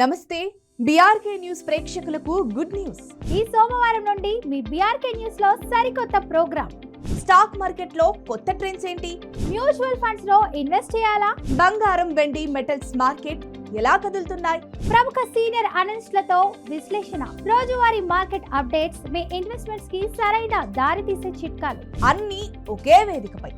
నమస్తే BRK news ప్రేక్షకులకు good news. ఈ సోమవారం నుండి మీ బీఆర్కే న్యూస్ లో సరికొత్త ప్రోగ్రామ్. స్టాక్ మార్కెట్ లో కొత్త ట్రెండ్స్ ఏంటి? మ్యూచువల్ ఫండ్స్ లో ఇన్వెస్ట్ చేయాలా? బంగారం, వెండి, మెటల్స్ మార్కెట్ ఎలా కదులుతున్నాయి? ప్రముఖ సీనియర్ అనలిస్టులతో విశ్లేషణ, రోజువారీ మార్కెట్ అప్డేట్స్, మీ ఇన్వెస్ట్మెంట్స్ కి సరైన దారి తీసే చిట్కాలు అన్ని ఒకే వేదికపై.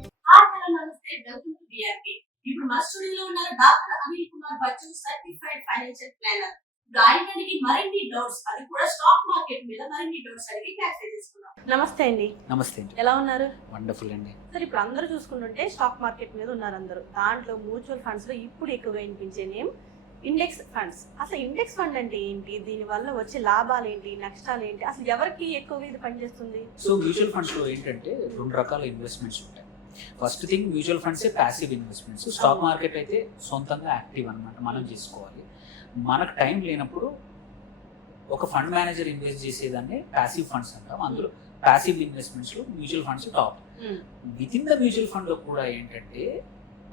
ఇప్పుడు మా స్టూడియోలో ఉన్నారు doctor Anil Kumar Bachchu, certified financial planner. ఆయనకి మరిన్ని డౌట్స్, అది కూడా స్టాక్ మార్కెట్ మీద మరిన్ని డౌట్స్ అడిగి క్లారిఫై చేసుకున్నాం. నమస్తే అండి. నమస్తే అండి. ఎలా ఉన్నారు? వండర్ఫుల్ అండి. సార్, ఇప్పుడు అందరూ చూసుకుంటుంటే స్టాక్ మార్కెట్ మీద ఉన్నారు అందరూ. దాంట్లో మ్యూచువల్ ఫండ్స్ లో ఇప్పుడు ఎక్కువగా వినిపించే నేమ్ ఇండెక్స్ ఫండ్స్. అసలు ఇండెక్స్ ఫండ్ అంటే ఏంటి? దీని వల్ల వచ్చే లాభాలు ఏంటి, నష్టాలు ఏంటి, అసలు ఎవరికి ఎక్కువగా ఇది పనిచేస్తుంది? సో మ్యూచువల్ ఫండ్స్ లో ఏంటంటే రెండు రకాల ఇన్వెస్ట్మెంట్స్ ఉంటాయి. First thing, mutual funds passive investments. Stock market అయితే సొంతంగా యాక్టివ్ అనమాట, మనం చేసుకోవాలి. మనకు టైం లేనప్పుడు ఒక ఫండ్ మేనేజర్ ఇన్వెస్ట్ చేసేదాన్ని ప్యాసివ్ ఫండ్స్ అంటాం. అందులో ప్యాసివ్ ఇన్వెస్ట్మెంట్స్ లో mutual funds top. With in the mutual fund లో కూడా ఏంటంటే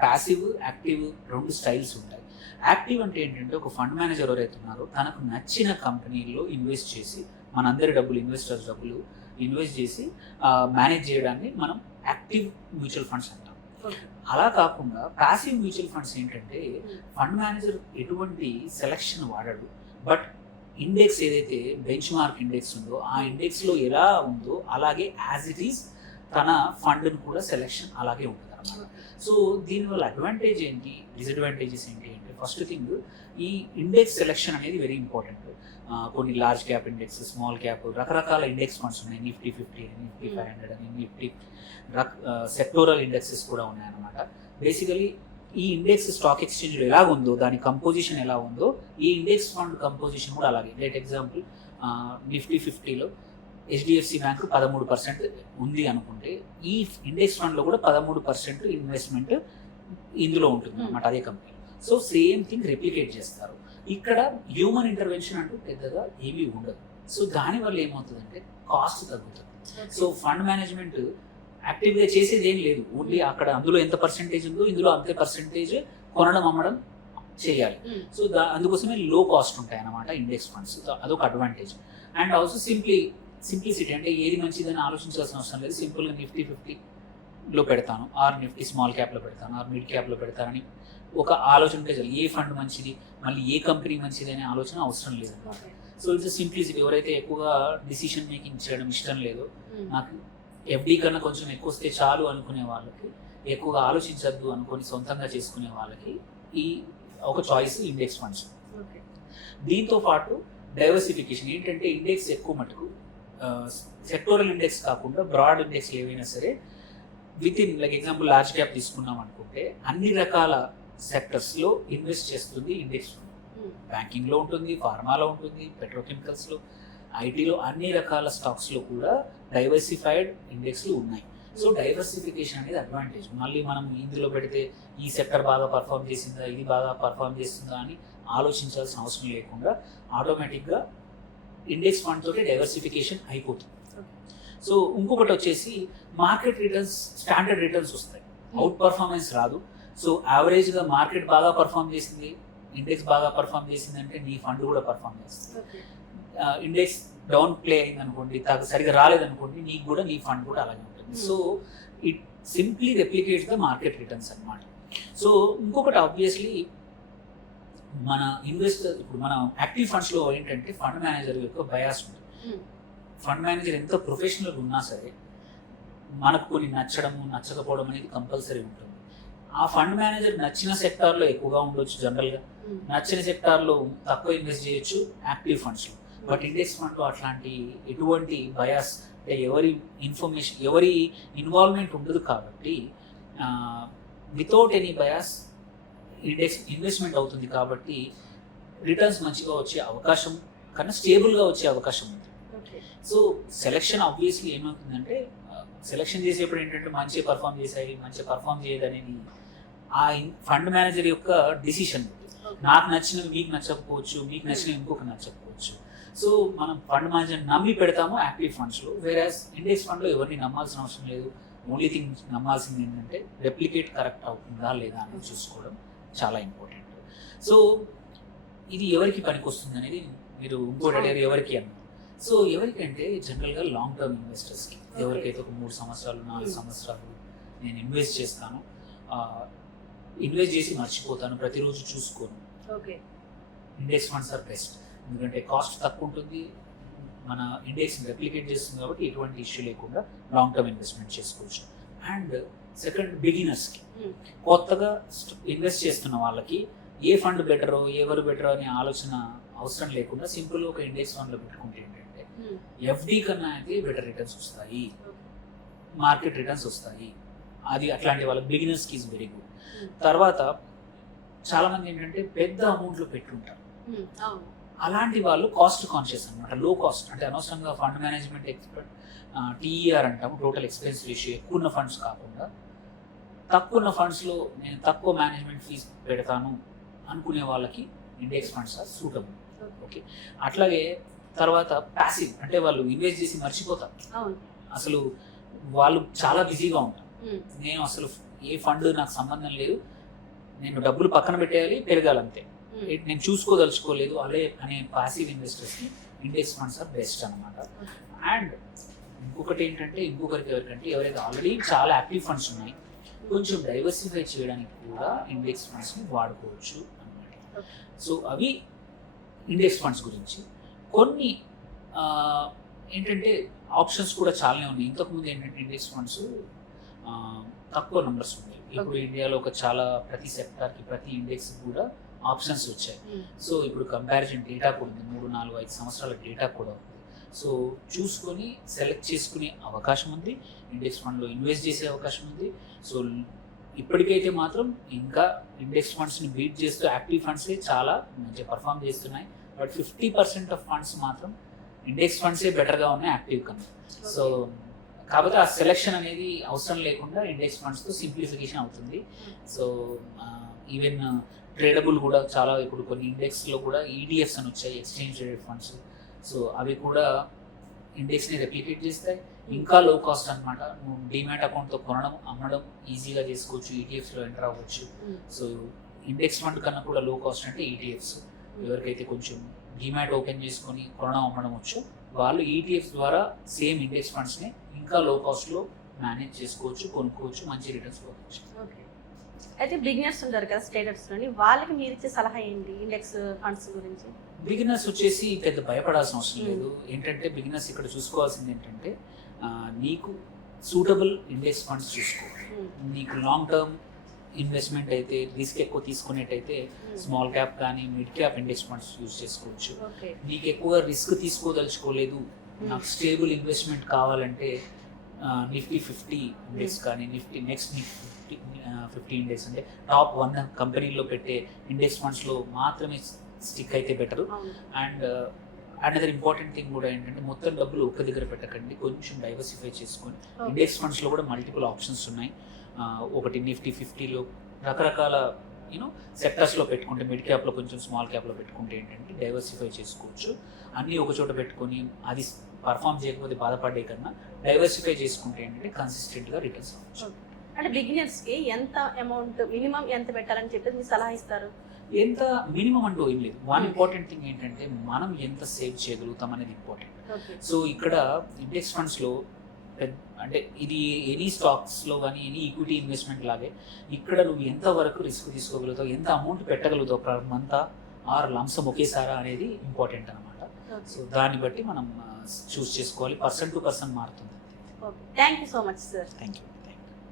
ప్యాసివ్, యాక్టివ్ రెండు స్టైల్స్ ఉంటాయి. యాక్టివ్ అంటే ఏంటంటే ఒక ఫండ్ మేనేజర్ ఎవరైతే ఉన్నారో తనకు నచ్చిన కంపెనీల్లో ఇన్వెస్ట్ చేసి, మనందరి డబ్బులు, ఇన్వెస్టర్స్ డబ్బులు ఇన్వెస్ట్ చేసి మేనేజ్ చేయడాన్ని మనం యాక్టివ్ మ్యూచువల్ ఫండ్స్ అంటాం. అలా కాకుండా ప్యాసివ్ మ్యూచువల్ ఫండ్స్ ఏంటంటే ఫండ్ మేనేజర్ ఎటువంటి సెలక్షన్ వాడడు, బట్ ఇండెక్స్ ఏదైతే బెంచ్ మార్క్ ఇండెక్స్ ఉందో ఆ ఇండెక్స్ లో ఎలా ఉందో అలాగే యాజ్ ఇట్ ఈస్ తన ఫండ్ను కూడా సెలెక్షన్ అలాగే ఉంటుంది అన్నమాట. సో దీనివల్ల అడ్వాంటేజ్ ఏంటి, డిసడ్వాంటేజెస్ ఏంటి అంటే, ఫస్ట్ థింగ్, ఈ ఇండెక్స్ సెలెక్షన్ అనేది వెరీ ఇంపార్టెంట్. కొన్ని large cap index, small cap, రకరకాల ఇండెక్స్ ఫండ్స్ ఉన్నాయి. నిఫ్టీ 50, నిఫ్టీ 500 అని, నిఫ్టీ సెక్టోరల్ ఇండెక్సెస్ కూడా ఉన్నాయన్నమాట. బేసికలీ ఈ ఇండెక్స్ స్టాక్ ఎక్స్చేంజ్లో ఎలా ఉందో, దాని కంపోజిషన్ ఎలా ఉందో, ఈ ఇండెక్స్ ఫండ్ కంపోజిషన్ కూడా అలాగే. లైక్ ఎగ్జాంపుల్, నిఫ్టీ 50లో HDFC బ్యాంక్ 13% ఉంది అనుకుంటే, ఈ ఇండెక్స్ ఫండ్లో కూడా 13% ఇన్వెస్ట్మెంట్ ఇందులో ఉంటుంది అన్నమాట, అదే company. So same thing replicate చేస్తారు. ఇక్కడ హ్యూమన్ ఇంటర్వెన్షన్ అంటూ పెద్దగా ఏమీ ఉండదు. సో దానివల్ల ఏమవుతుందంటే కాస్ట్ తగ్గుతుంది. సో ఫండ్ మేనేజ్మెంట్ యాక్టివ్గా చేసేది ఏం లేదు, ఓన్లీ అక్కడ అందులో ఎంత పర్సెంటేజ్ ఉందో ఇందులో అంతే పర్సెంటేజ్ కొనడం, అమ్మడం చేయాలి. సో అందుకోసమే లో కాస్ట్ ఉంటాయి అన్నమాట ఇండెక్స్ ఫండ్స్. అదొక అడ్వాంటేజ్. అండ్ ఆల్సో సింప్లిసిటీ, అంటే ఏది మంచిదని ఆలోచించాల్సిన అవసరం లేదు. సింపుల్గా నిఫ్టీ 50లో పెడతాను, ఆర్ నిఫ్టీ స్మాల్ క్యాప్లో పెడతాను, ఆర్ మిడ్ క్యాప్లో పెడతానని ఒక ఆలోచన ఉంటే చాలు. ఏ ఫండ్ మంచిది, మళ్ళీ ఏ కంపెనీ మంచిది అనే ఆలోచన అవసరం లేదు అనమాట. So it's simplicity. ఎవరైతే ఎక్కువగా డిసిషన్ మేకింగ్ చేయడం ఇష్టం లేదో, నాకు ఎఫ్డీ కన్నా కొంచెం ఎక్కువ వస్తే చాలు అనుకునే వాళ్ళకి, ఎక్కువగా ఆలోచించద్దు అనుకొని సొంతంగా చేసుకునే వాళ్ళకి ఈ ఒక చాయిస్ ఇండెక్స్ ఫండ్స్. దీంతో పాటు డైవర్సిఫికేషన్ ఏంటంటే, ఇండెక్స్ ఎక్కువ మటుకు సెక్టోరల్ ఇండెక్స్ కాకుండా బ్రాడ్ ఇండెక్స్ ఏవైనా సరే with in, like example large cap తీసుకున్నాం అనుకుంటే అన్ని రకాల సెక్టర్స్లో ఇన్వెస్ట్ చేస్తుంది ఇండెక్స్ ఫండ్. బ్యాంకింగ్లో ఉంటుంది, ఫార్మాలో ఉంటుంది, పెట్రోకెమికల్స్లో, ఐటీలో, అన్ని రకాల స్టాక్స్లో కూడా డైవర్సిఫైడ్ ఇండెక్స్లు ఉన్నాయి. సో డైవర్సిఫికేషన్ అనేది అడ్వాంటేజ్. మళ్ళీ మనం ఇందులో పెడితే ఈ సెక్టర్ బాగా పర్ఫామ్ చేసిందా, ఇది బాగా పర్ఫామ్ చేస్తుందా అని ఆలోచించాల్సిన అవసరం లేకుండా ఆటోమేటిక్గా ఇండెక్స్ ఫండ్ తోటి డైవర్సిఫికేషన్ అయిపోతుంది. సో ఇంకొకటి వచ్చేసి మార్కెట్ రిటర్న్స్, స్టాండర్డ్ రిటర్న్స్ వస్తాయి, అవుట్ పర్ఫార్మెన్స్ రాదు. సో యావరేజ్గా మార్కెట్ బాగా పర్ఫామ్ చేసింది, ఇండెక్స్ బాగా పర్ఫామ్ చేసింది అంటే నీ ఫండ్ కూడా పర్ఫామ్ చేస్తుంది. ఇండెక్స్ డౌన్ ప్లే అయింది అనుకోండి, సరిగా రాలేదనుకోండి, నీకు కూడా నీ ఫండ్ కూడా అలాగే ఉంటుంది. So it simply replicates the market returns అన్నమాట. సో ఇంకొకటి ఆబ్వియస్లీ మన ఇన్వెస్టర్, ఇప్పుడు మన యాక్టివ్ ఫండ్స్లో ఏంటంటే ఫండ్ మేనేజర్ యొక్క బయాస్ ఉంటుంది. ఫండ్ మేనేజర్ ఎంత ప్రొఫెషనల్ ఉన్నా సరే మనకు కొన్ని నచ్చడము, నచ్చకపోవడం అనేది కంపల్సరీ ఉంటుంది. ఆ ఫండ్ మేనేజర్ నచ్చిన సెక్టార్లో ఎక్కువగా ఉండొచ్చు, జనరల్గా నచ్చిన సెక్టార్లో తక్కువ ఇన్వెస్ట్ చేయొచ్చు యాక్టివ్ ఫండ్స్లో. బట్ ఇండెక్స్ ఫండ్లో అట్లాంటి ఎటువంటి బయాస్, అంటే ఎవరి ఇన్ఫర్మేషన్, ఎవరి ఇన్వాల్వ్మెంట్ ఉండదు కాబట్టి without any bias index investment అవుతుంది. కాబట్టి రిటర్న్స్ మంచిగా వచ్చే అవకాశం కన్నా స్టేబుల్గా వచ్చే అవకాశం ఉంది. సో సెలెక్షన్ ఆబ్వియస్లీ ఏమవుతుందంటే, సెలెక్షన్ చేసేప్పుడు ఏంటంటే మంచిగా పర్ఫామ్ చేసాయి, మంచిగా పర్ఫామ్ చేయదనేది ఆ ఫండ్ మేనేజర్ యొక్క డిసిషన్. నాకు నచ్చినవి మీకు నచ్చకపోవచ్చు, మీకు నచ్చినవి ఇంకొక నచ్చకపోవచ్చు. సో మనం ఫండ్ మేనేజర్ నమ్మి పెడతాము యాక్టివ్ ఫండ్స్లో. వేరేస్ ఇండెక్స్ ఫండ్లో ఎవరిని నమ్మాల్సిన అవసరం లేదు. ఓన్లీ థింగ్ నమ్మాల్సింది ఏంటంటే రెప్లికేట్ కరెక్ట్ అవుతుందా లేదా అని చూసుకోవడం చాలా ఇంపార్టెంట్. సో ఇది ఎవరికి పనికి వస్తుంది అనేది మీరు ఇంకోటి అడిగారు ఎవరికి అన్నారు. సో ఎవరికంటే జనరల్గా లాంగ్ టర్మ్ ఇన్వెస్టర్స్కి, ఎవరికైతే ఒక 3 సంవత్సరాలు 4 సంవత్సరాలు నేను ఇన్వెస్ట్ చేస్తాను, ఇన్వెస్ట్ చేసి మర్చిపోతాను, ప్రతిరోజు చూసుకోను, ఇండెక్స్ ఫండ్స్ ఆర్ బెస్ట్. ఎందుకంటే కాస్ట్ తక్కువ ఉంటుంది, మన ఇండెక్స్ రెప్లికేట్ చేస్తుంది కాబట్టి ఎటువంటి ఇష్యూ లేకుండా లాంగ్ టర్మ్ ఇన్వెస్ట్మెంట్ చేసుకోవచ్చు. అండ్ సెకండ్, బిగినర్స్కి, కొత్తగా ఇన్వెస్ట్ చేస్తున్న వాళ్ళకి ఏ ఫండ్ బెటరో ఎవరు బెటరో అనే ఆలోచన అవసరం లేకుండా సింపుల్గా ఒక ఇండెక్స్ ఫండ్లో పెట్టుకుంటే ఏంటంటే ఎఫ్డి కన్నా అయితే బెటర్ రిటర్న్స్ వస్తాయి, మార్కెట్ రిటర్న్స్ వస్తాయి. అది అట్లాంటి వాళ్ళ బిగినర్స్కి ఈజ్ వెరీ గుడ్. తర్వాత చాలా మంది ఏంటంటే పెద్ద అమౌంట్లో పెట్టుంటారు, అలాంటి వాళ్ళు కాస్ట్ కాన్షియస్ అనమాట, లో కాస్ట్ అంటే అనవసరంగా ఫండ్ మేనేజ్మెంట్ ఎక్స్పర్ట్ TER అంటాము, టోటల్ ఎక్స్పెన్స్ రేషియో ఎక్కువ ఉన్న ఫండ్స్ కాకుండా తక్కువ ఉన్న ఫండ్స్లో నేను తక్కువ మేనేజ్మెంట్ ఫీజు పెడతాను అనుకునే వాళ్ళకి index funds are suitable. Okay, అట్లాగే తర్వాత ప్యాసివ్ అంటే వాళ్ళు ఇన్వెస్ట్ చేసి మర్చిపోతారు, అసలు వాళ్ళు చాలా బిజీగా ఉంటారు, నేను అసలు ఏ ఫండ్ నాకు సంబంధం లేదు, నేను డబ్బులు పక్కన పెట్టేయాలి పెరగాలంతే, నేను చూసుకోదలుచుకోలేదు అనే ప్యాసివ్ ఇన్వెస్టర్స్కి ఇండెక్స్ ఫండ్స్ ఆర్ బెస్ట్ అనమాట. అండ్ ఇంకొకటి ఏంటంటే ఎవరికంటే ఎవరైతే ఆల్రెడీ చాలా యాక్టివ్ ఫండ్స్ ఉన్నాయి, కొంచెం డైవర్సిఫై చేయడానికి కూడా ఇండెక్స్ ఫండ్స్ని వాడుకోవచ్చు అన్నమాట. సో అవి ఇండెక్స్ ఫండ్స్ గురించి. కొన్ని ఏంటంటే ఆప్షన్స్ కూడా చాలానే ఉన్నాయి. ఇంతకుముందు ఏంటంటే ఇండెక్స్ ఫండ్స్ తక్కువ నెంబర్స్ ఉన్నాయి, ఇప్పుడు ఇండియాలో ప్రతి సెక్టార్కి ప్రతి ఇండెక్స్ కూడా ఆప్షన్స్ వచ్చాయి. సో ఇప్పుడు కంపారిజన్ డేటా కూడా ఉంది, 3, 4, 5 సంవత్సరాల డేటా కూడా ఉంది. సో చూసుకొని సెలెక్ట్ చేసుకునే అవకాశం ఉంది, ఇండెక్స్ ఫండ్లో ఇన్వెస్ట్ చేసే అవకాశం ఉంది. సో ఇప్పటికైతే మాత్రం ఇంకా ఇండెక్స్ ఫండ్స్ని బీట్ చేస్తూ యాక్టివ్ ఫండ్సే చాలా మంచిగా పర్ఫామ్ చేస్తున్నాయి. బట్ 50% ఆఫ్ ఫండ్స్ మాత్రం ఇండెక్స్ ఫండ్సే బెటర్గా ఉన్నాయి యాక్టివ్ కన్నా. సో కాకపోతే ఆ సెలెక్షన్ అనేది అవసరం లేకుండా ఇండెక్స్ ఫండ్స్తో సింప్లిఫికేషన్ అవుతుంది. సో ఈవెన్ ట్రేడబుల్ కూడా చాలా, ఇప్పుడు కొన్ని ఇండెక్స్లో కూడా ETFs అని వచ్చాయి, ఎక్స్చేంజ్ ట్రేడెడ్ ఫండ్స్. సో అవి కూడా ఇండెక్స్ని రెప్లికేట్ చేస్తాయి, ఇంకా లో కాస్ట్ అనమాట. నువ్వు డిమాట్ అకౌంట్తో కొనడం అమ్మడం ఈజీగా చేసుకోవచ్చు, ETFsలో ఎంటర్ అవ్వచ్చు. సో ఇండెక్స్ ఫండ్ కన్నా కూడా లో కాస్ట్ అంటే ETFs. ఎవరికైతే కొంచెం డిమాట్ ఓపెన్ చేసుకొని కొనడం అమ్మడం వచ్చు వాళ్ళు ETFs ద్వారా సేమ్ ఇండెక్స్ ఫండ్స్ని ఇంకా లో కాస్ట్లో మేనేజ్ చేసుకోవచ్చు, కొనుక్కోవచ్చు, మంచి రిటర్న్స్ పొందవచ్చు. అయితే బిగినర్స్ ఉంటారు కదా స్టేటర్స్లోని, వాళ్ళకి మీరు ఇచ్చే సలహా ఏంటి ఇండెక్స్ ఫండ్స్ గురించి? బిగినర్స్ వచ్చేసి పెద్ద భయపడాల్సిన అవసరం లేదు. ఏంటంటే బిగినర్స్ ఇక్కడ చూసుకోవాల్సింది ఏంటంటే నీకు సూటబుల్ ఇండెక్స్ ఫండ్స్ చూసుకో. నీకు లాంగ్ టర్మ్ ఇన్వెస్ట్మెంట్ అయితే రిస్క్ ఎక్కువ తీసుకునేటైతే స్మాల్ క్యాప్ కానీ mid cap index funds use చేసుకోవచ్చు. నీకు ఎక్కువ రిస్క్ తీసుకోదలుచుకోలేదు, నాకు స్టేబుల్ ఇన్వెస్ట్మెంట్ కావాలంటే నిఫ్టీ 50 ఇండెక్స్ కానీ నెక్స్ట్ నిఫ్టీ 50 ఇండెక్స్ అంటే టాప్ 1 కంపెనీలో పెట్టే ఇండెక్స్ ఫండ్స్లో మాత్రమే స్టిక్ అయితే better. And another important thing కూడా ఏంటంటే మొత్తం డబ్బులు ఒక్క దగ్గర పెట్టకండి, కొంచెం డైవర్సిఫై చేసుకొని ఇండెక్స్ ఫండ్స్లో కూడా మల్టిపుల్ ఆప్షన్స్ ఉన్నాయి. ఒకటి నిఫ్టీ 50లో రకరకాల సెక్టర్స్లో పెట్టుకుంటే, మిడ్ క్యాప్లో కొంచెం స్మాల్ క్యాప్లో పెట్టుకుంటే ఏంటంటే డైవర్సిఫై చేసుకోవచ్చు. అన్నీ ఒక చోట పెట్టుకొని అది పర్ఫామ్ చేయకపోతే బాధపడే కన్నా డైవర్సిఫై చేసుకుంటే ఏంటంటే కన్సిస్టెంట్గా రిటర్న్స్ అవ్వచ్చు. అంటే బిగినర్స్కి ఎంత అమౌంట్ మినిమం ఎంత పెట్టాలని చెప్పి మీరు సలహా ఇస్తారు? ఎంత మినిమం అంటూ ఏం లేదు. వన్ ఇంపార్టెంట్ థింగ్ ఏంటంటే మనం ఎంత సేవ్ చేయగలుగుతాం అనేది ఇంపార్టెంట్. సో ఇక్కడ ఇండెక్స్ ఫండ్స్లో అంటే ఇది ఎనీ స్టాక్స్లో కానీ ఎనీ ఈక్విటీ ఇన్వెస్ట్మెంట్ లాగే ఇక్కడ నువ్వు ఎంత వరకు రిస్క్ తీసుకోగలుగుతావు, ఎంత అమౌంట్ పెట్టగలుగుతావు పర్ మంత్ ఆర్ లంసం ఒకేసారా అనేది ఇంపార్టెంట్ అనమాట. సో దాన్ని బట్టి మనం చూస్ చేసుకోవాలి, పర్సన్ టు పర్సన్ మారుతుంది. Thank you so much sir. Thank you.